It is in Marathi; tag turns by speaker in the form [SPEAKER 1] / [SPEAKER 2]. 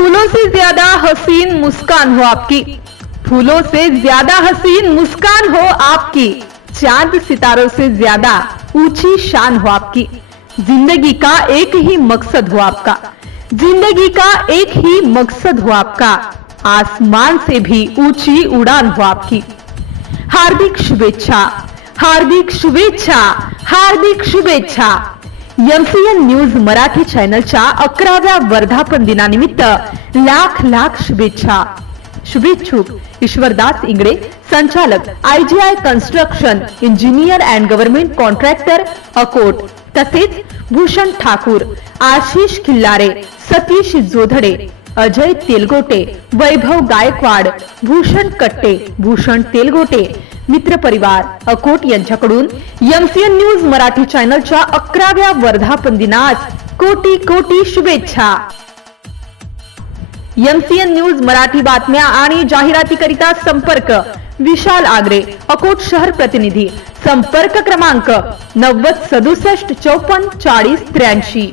[SPEAKER 1] फूलों से ज़्यादा हसीन मुस्कान हो आपकी। फूलों से ज़्यादा हसीन मुस्कान हो आपकी। चाँद सितारों से ज़्यादा ऊँची शान हो आपकी। ज़िंदगी का एक ही मकसद हो आपका। ज़िंदगी का एक ही मकसद हो आपका। आसमान से भी ऊँची उड़ान हो आपकी। हार्दिक शुभेच्छा हार्दिक शुभेच्छा हार्दिक शुभेच्छा। एमसीएन न्यूज मराठी चॅनलच्या अकराव्या वर्धापन दिनानिमित्त लाख लाख शुभेच्छा. शुभेच्छुक ईश्वरदास इंगडे संचालक IGI construction engineer and government contractor Akot. तसेच भूषण ठाकूर आशिष खिल्लारे सतीश जोधडे अजय तेलगोटे वैभव गायकवाड भूषण कट्टे भूषण तेलगोटे मित्र परिवार अकोट यांच्याकडून एमसीएन न्यूज मराठी चॅनलच्या अकराव्या वर्धापन दिनास कोटी कोटी शुभेच्छा. एमसीएन न्यूज मराठी बातम्या आणि जाहिरातीकरिता संपर्क विशाल आगरे अकोट शहर प्रतिनिधी. संपर्क क्रमांक नव्वद सदुसष्ट चौपन्न चाळीस त्र्याऐंशी.